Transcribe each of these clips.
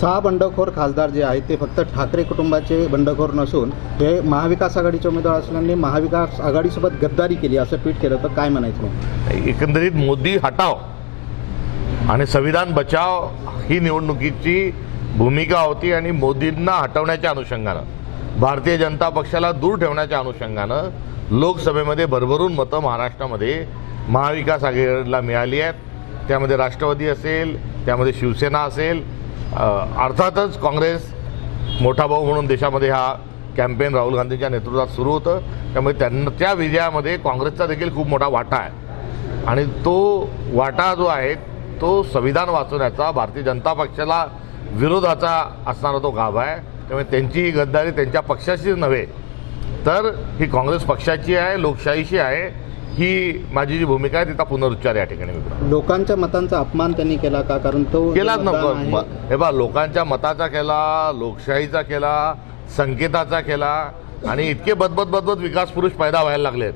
6 बंडखोर खासदार जे आहेत ते फक्त ठाकरे कुटुंबाचे बंडखोर नसून हे महाविकास आघाडीचे उमेदवार असल्याने महाविकास आघाडीसोबत गद्दारी केली असं ट्विट केलं, तर काय म्हणायचं? एकंदरीत मोदी हटाव आणि संविधान बचाव ही निवडणुकीची भूमिका होती आणि मोदींना हटवण्याच्या अनुषंगानं, भारतीय जनता पक्षाला दूर ठेवण्याच्या अनुषंगानं लोकसभेमध्ये भरभरून मतं महाराष्ट्रामध्ये महाविकास आघाडीला मिळाली आहेत. त्यामध्ये राष्ट्रवादी असेल, त्यामध्ये शिवसेना असेल, अर्थातच काँग्रेस मोठा भाऊ म्हणून देशामध्ये हा कॅम्पेन राहुल गांधींच्या नेतृत्वात सुरू होतं. त्यामुळे त्या विजयामध्ये काँग्रेसचा देखील खूप मोठा वाटा आहे आणि तो वाटा जो आहे तो संविधान वाचवण्याचा, भारतीय जनता पक्षाला विरोधाचा असणारा तो गाभा आहे. त्यामुळे त्यांची ही गद्दारी त्यांच्या पक्षाचीच नव्हे तर ही काँग्रेस पक्षाची आहे, लोकशाहीची आहे. ही माझी जी भूमिका आहे तिचा पुनरुच्चार या ठिकाणी मी करतो. लोकांच्या मतांचा अपमान त्यांनी केला का? कारण तो केलाच नको. हे बा, लोकांच्या मताचा केला, लोकशाहीचा केला, संकेताचा केला आणि इतके बदबद विकास पुरुष पैदा व्हायला लागलेत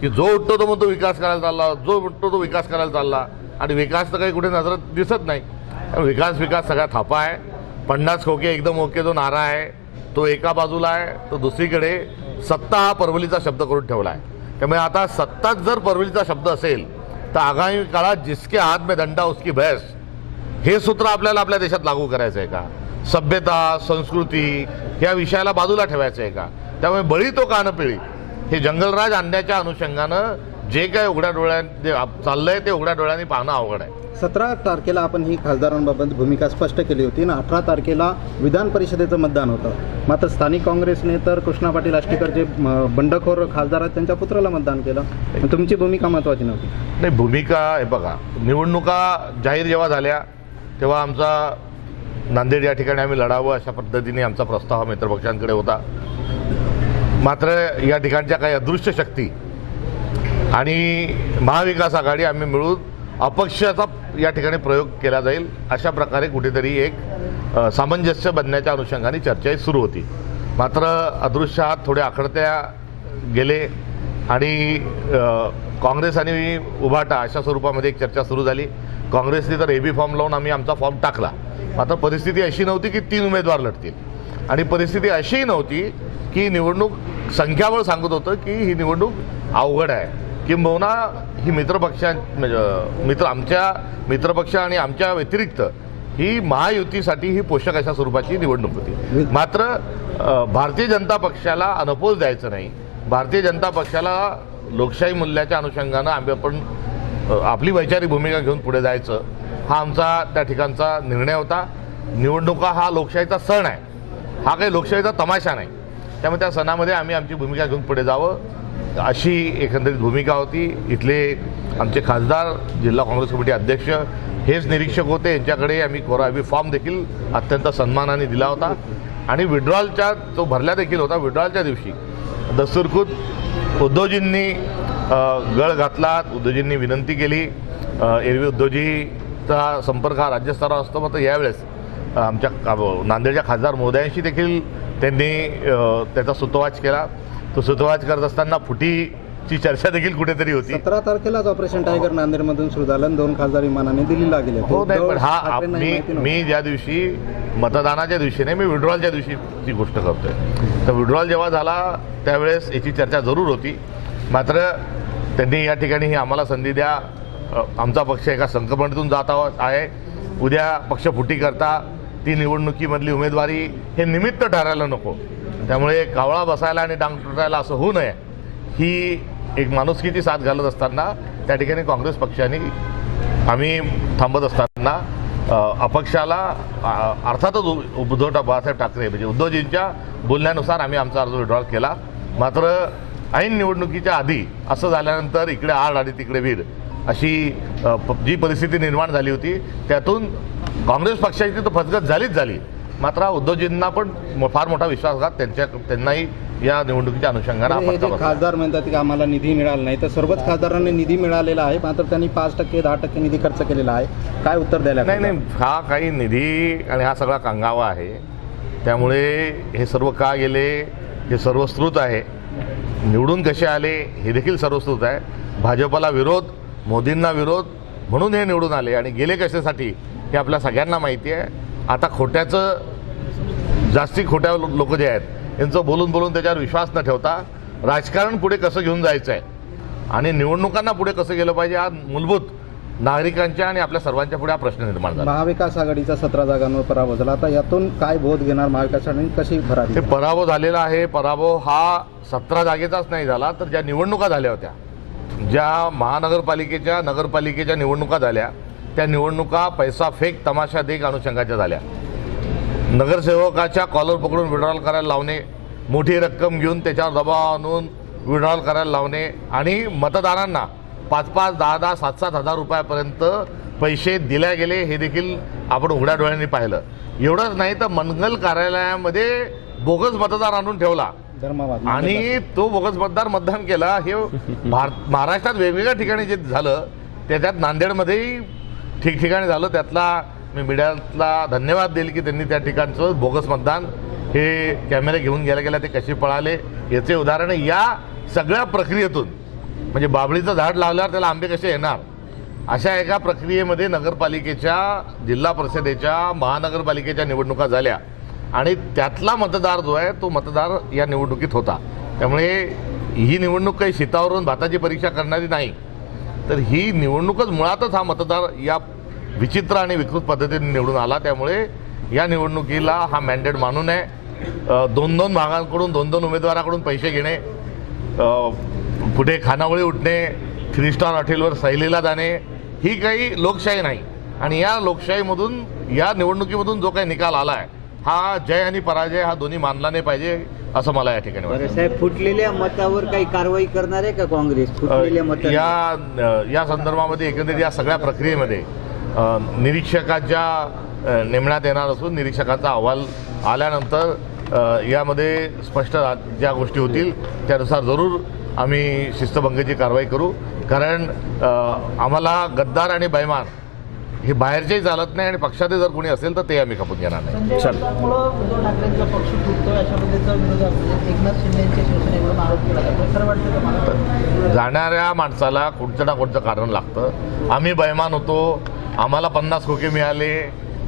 की जो उठतो तो मग तो विकास करायला चालला, जो उठतो तो विकास करायला चालला आणि विकास तर काही कुठे नजरात दिसत नाही. विकास सगळा थापा आहे. 50 खोके एकदम ओके जो नारा आहे तो एका बाजूला आहे, तो दुसरीकडे सत्ता हा परवलीचा शब्द करून ठेवला आहे. त्यामुळे आता सत्ताच जर परवलीचा शब्द असेल तर आगामी काळात जिसके हात में दंडा उसकी भैंस हे सूत्र आपल्याला आपल्या देशात लागू करायचं आहे का? सभ्यता, संस्कृती या विषयाला बाजूला ठेवायचं आहे का? त्यामुळे बळी तो कान पिळी हे जंगलराज आणण्याच्या अनुषंगानं जे काय उघड्या डोळ्यांनी चाललंय ते उघड्या डोळ्यांनी पाहणं अवघड आहे. 17 तारखेला आपण ही खासदारांबाबत भूमिका स्पष्ट केली होती आणि 18 तारखेला विधान परिषदेचं मतदान होतं. मात्र स्थानिक काँग्रेसने तर कृष्णा पाटील आष्टीकर जे बंडखोर खासदार आहेत त्यांच्या पुत्राला मतदान केलं. तुमची भूमिका महत्त्वाची नव्हती? नाही, भूमिका हे बघा, निवडणुका जाहीर जेव्हा झाल्या तेव्हा आमचा नांदेड या ठिकाणी आम्ही लढावं अशा पद्धतीने आमचा प्रस्ताव मित्रपक्षांकडे होता. मात्र या ठिकाणच्या काही अदृश्य शक्ती आणि महाविकास आघाडी आम्ही मिळून अपक्षाचा या ठिकाणी प्रयोग केला जाईल अशा प्रकारे कुठेतरी एक सामंजस्य बनण्याच्या अनुषंगाने चर्चा सुरू होती. मात्र अदृश्य हात थोडे आखडत्या गेले आणि काँग्रेस आणि उभाटा अशा स्वरूपामध्ये एक चर्चा सुरू झाली. काँग्रेसने तर एबी फॉर्म लावून आम्ही आमचा फॉर्म टाकला. मात्र परिस्थिती अशी नव्हती की 3 उमेदवार लढतील आणि परिस्थिती अशीही नव्हती की निवडणूक संख्याबळ सांगत होतं की ही निवडणूक अवघड आहे. किंबहुना ही आमच्या मित्रपक्ष आणि आमच्या व्यतिरिक्त ही महायुतीसाठी ही पोषक अशा स्वरूपाची निवडणूक होती. मात्र भारतीय जनता पक्षाला अनपोज द्यायचं नाही. भारतीय जनता पक्षाला लोकशाही मूल्याच्या अनुषंगानं आपण आपली वैचारिक भूमिका घेऊन पुढे जायचं हा आमचा त्या ठिकाणचा निर्णय होता. निवडणुका हा लोकशाहीचा सण आहे, हा काही लोकशाहीचा तमाशा नाही. त्यामुळे त्या सणामध्ये आम्ही आमची भूमिका घेऊन पुढे जावं अशी एकंदरीत भूमिका होती. इथले आमचे खासदार, जिल्हा काँग्रेस कमिटी अध्यक्ष हेच निरीक्षक होते. यांच्याकडे आम्ही कोरावी फॉर्म देखील अत्यंत सन्मानाने दिला होता आणि विड्रॉलच्या तो भरला देखील होता. विड्रॉलच्या दिवशी दस्तुरखुद उद्धवजींनी गळ घातला. उद्धवजींनी विनंती केली. एरवी उद्धवजीचा संपर्क हा राज्यस्तरावर असतो. मात्र यावेळेस आमच्या नांदेडच्या खासदार महोदयांशी देखील त्यांनी त्याचा सुतोवाच केला. तो सुतोवाच करत असताना फुटीची चर्चा देखील कुठेतरी होती. 17 तारखेलाच ऑपरेशन टायगर नांदेडमधून सुरू झालं. 2 खासदार विमानाने दिल्लीला गेले. हो, नाही, पण हा मी ज्या दिवशी मतदानाच्या दिवशी नाही, मी विड्रॉलच्या दिवशीची गोष्ट करतोय. तर विड्रॉल जेव्हा झाला त्यावेळेस याची चर्चा जरूर होती. मात्र त्यांनी या ठिकाणी ही आम्हाला संधी द्या. आमचा पक्ष एका संकल्पनेतून जात आहे. उद्या पक्ष फुटी करता ती निवडणुकीमधली उमेदवारी हे निमित्त ठरायला नको. त्यामुळे कावळा बसायला आणि डांग तुटायला असं होऊ नये ही एक माणुसकीची साथ घालत असताना त्या ठिकाणी काँग्रेस पक्षाने आम्ही थांबत असताना अपक्षाला अर्थातच उद्धव बाळासाहेब ठाकरे म्हणजे उद्धवजींच्या बोलण्यानुसार आम्ही आमचा अर्ज विड्रॉल केला. मात्र ऐन निवडणुकीच्या आधी असं झाल्यानंतर इकडे आड आणि तिकडे वीर अशी जी परिस्थिती निर्माण झाली होती त्यातून काँग्रेस पक्षाची तर फसगत झाली. मात्र उद्धवजींना पण फार मोठा विश्वासघात त्यांनाही या निवडणुकीच्या अनुषंगाने खासदार म्हणतात की आम्हाला निधी मिळाला नाही, तर सर्वच खासदारांनी निधी मिळालेला आहे. मात्र त्यांनी 5% 10% निधी खर्च केलेला आहे. काय उत्तर द्यायला? नाही, हा काही निधी आणि हा सगळा कंगावा आहे. त्यामुळे हे सर्व का गेले हे सर्वश्रुत आहे. निवडून कसे आले हे देखील सर्वश्रुत आहे. भाजपला विरोध, मोदींना विरोध म्हणून हे निवडून आले आणि गेले कशासाठी हे आपल्या सगळ्यांना माहिती आहे. आता जास्ती खोट्या लोक जे आहेत यांचं बोलून बोलून त्याच्यावर विश्वास न ठेवता राजकारण पुढे कसं घेऊन जायचं आहे आणि निवडणुकांना पुढे कसं गेलं पाहिजे हा मूलभूत नागरिकांच्या आणि आपल्या सर्वांच्या पुढे हा प्रश्न निर्माण झाला. महाविकास आघाडीचा 17 जागांवर पराभव झाला. आता यातून काय बोध घेणार महाविकास आघाडी, कशी भरारी? हे पराभव झालेला आहे. पराभव हा 17 जागेचाच नाही झाला, तर ज्या निवडणुका झाल्या होत्या, ज्या महानगरपालिकेच्या नगरपालिकेच्या निवडणुका झाल्या, त्या निवडणुका पैसा फेक तमाशा देख अनुषंगाच्या झाल्या. नगरसेवकाच्या कॉलर पकडून विड्रॉल करायला लावणे, मोठी रक्कम घेऊन त्याच्यावर दबाव आणून विड्रॉल करायला लावणे आणि मतदारांना 5-5, 10-10, 7-7 हजार रुपयापर्यंत पैसे दिल्या गेले, हे देखील आपण उघड्या डोळ्यांनी पाहिलं. एवढंच नाही तर मंगल कार्यालयामध्ये बोगस मतदार आणून ठेवला आणि तो बोगस मतदार मतदान केला. हे महाराष्ट्रात वेगवेगळ्या ठिकाणी जे झालं, त्याच्यात नांदेडमध्येही ठिकठिकाणी झालं. त्यातला मी मीडियाला धन्यवाद देईल की त्यांनी त्या ठिकाणचं बोगस मतदान हे कॅमेरे घेऊन गेल्या ते कसे पळाले याचे उदाहरण या सगळ्या प्रक्रियेतून. म्हणजे बाभळीचं झाड लावल्यावर त्याला आंबे कसे येणार, अशा एका प्रक्रियेमध्ये नगरपालिकेच्या, जिल्हा परिषदेच्या, महानगरपालिकेच्या निवडणुका झाल्या आणि त्यातला मतदार जो आहे तो मतदार या निवडणुकीत होता. त्यामुळे ही निवडणूक काही शीतावरून भाताची परीक्षा करणारी नाही, तर ही निवडणूकच मुळातच हा मतदार या विचित्र आणि विकृत पद्धतीने निवडून आला. त्यामुळे या निवडणुकीला हा मॅन्डेट मानू नये. 2-2 भागांकडून 2-2 उमेदवाराकडून पैसे घेणे, पुढे खानावळी उठणे, 3 स्टार हॉटेलवर सहलीला जाणे, ही काही लोकशाही नाही. आणि या लोकशाहीमधून, या निवडणुकीमधून जो काही निकाल आला आहे, हा जय आणि पराजय हा दोन्ही मानला नाही पाहिजे असं मला या ठिकाणी वाटतं. साहेब, फुटलेल्या मतावर काही कारवाई करणार आहे का काँग्रेस? फुटलेल्या मतावर या संदर्भामध्ये एकंदरीत या सगळ्या प्रक्रियेमध्ये निरीक्षकाच्या नेमण्यात येणार असून निरीक्षकाचा अहवाल आल्यानंतर यामध्ये स्पष्ट ज्या गोष्टी होतील त्यानुसार जरूर आम्ही शिस्तभंगाची कारवाई करू. कारण आम्हाला गद्दार आणि बैमान हे बाहेरचेही चालत नाही आणि पक्षात जर कोणी असेल तर ते आम्ही खपून घेणार नाही. उद्धव ठाकरेंचा पक्ष तुटतोय अशा पद्धतीचा विरोध एकनाथ शिंदे यांच्या शिवसेनेकडून आरोप केला जातो. खरं वाटतं का मला? जाणाऱ्या माणसाला कोणतं ना कोणतं कारण लागतं. आम्ही बैमान होतो, आम्हाला 50 खोके मिळाले,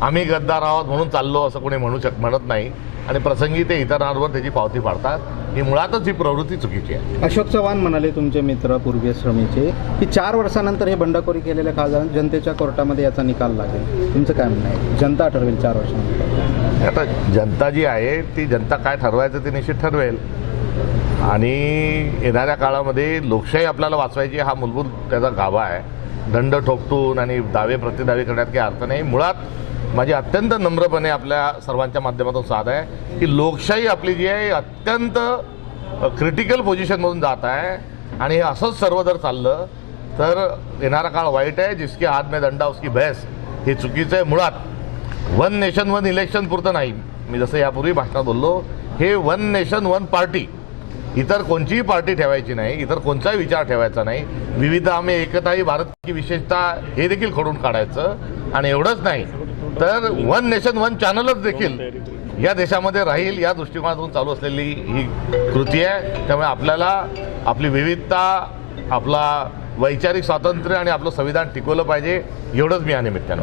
आम्ही गद्दार आहोत म्हणून चाललो असं कोणी म्हणत नाही आणि प्रसंगी ते इतरांवर त्याची पावती पाडतात. ही मुळातच ही प्रवृत्ती चुकीची आहे. अशोक चव्हाण म्हणाले, तुमचे मित्र पूर्वीय श्रमीचे, की 4 वर्षानंतर हे बंडखोरी केलेल्या खासदार जनतेच्या कोर्टामध्ये याचा निकाल लागेल. तुमचं काय म्हणणं आहे? जनता ठरवेल 4 वर्षानंतर. आता जनता जी आहे ती जनता काय ठरवायचं ते निश्चित ठरवेल आणि येणाऱ्या काळामध्ये लोकशाही आपल्याला वाचवायची हा मूलभूत त्याचा गाभा आहे. दंड ठोकटून आणि दावे प्रतिदावे करण्यात काही अर्थ नाही. मुळात माझी अत्यंत नम्रपणे आपल्या सर्वांच्या माध्यमातून साध आहे की लोकशाही आपली जी आहे अत्यंत क्रिटिकल पोझिशनमधून जात आहे आणि हे असंच सर्व जर चाललं तर येणारा काळ वाईट आहे. जिसके हात में दंडा उसकी भैंस, हे चुकीचं आहे. मुळात 1 नेशन 1 इलेक्शन पुरतं नाही. मी जसं यापूर्वी भाषणात बोललो, हे 1 नेशन 1 पार्टी, इतर कोणतीही पार्टी ठेवायची नाही, इतर कोणताही विचार ठेवायचा नाही. विविधता में एकता ही भारत की विशेषता, हे देखील खोडून काढायचं. आणि एवढंच नाही तर 1 नेशन 1 चॅनलच देखील या देशामध्ये राहील, या दृष्टिकोनातून चालू असलेली ही कृती आहे. त्यामुळे आपल्याला आपली विविधता, आपला वैचारिक स्वातंत्र्य आणि आपलं संविधान टिकवलं पाहिजे, एवढंच मी या निमित्तानं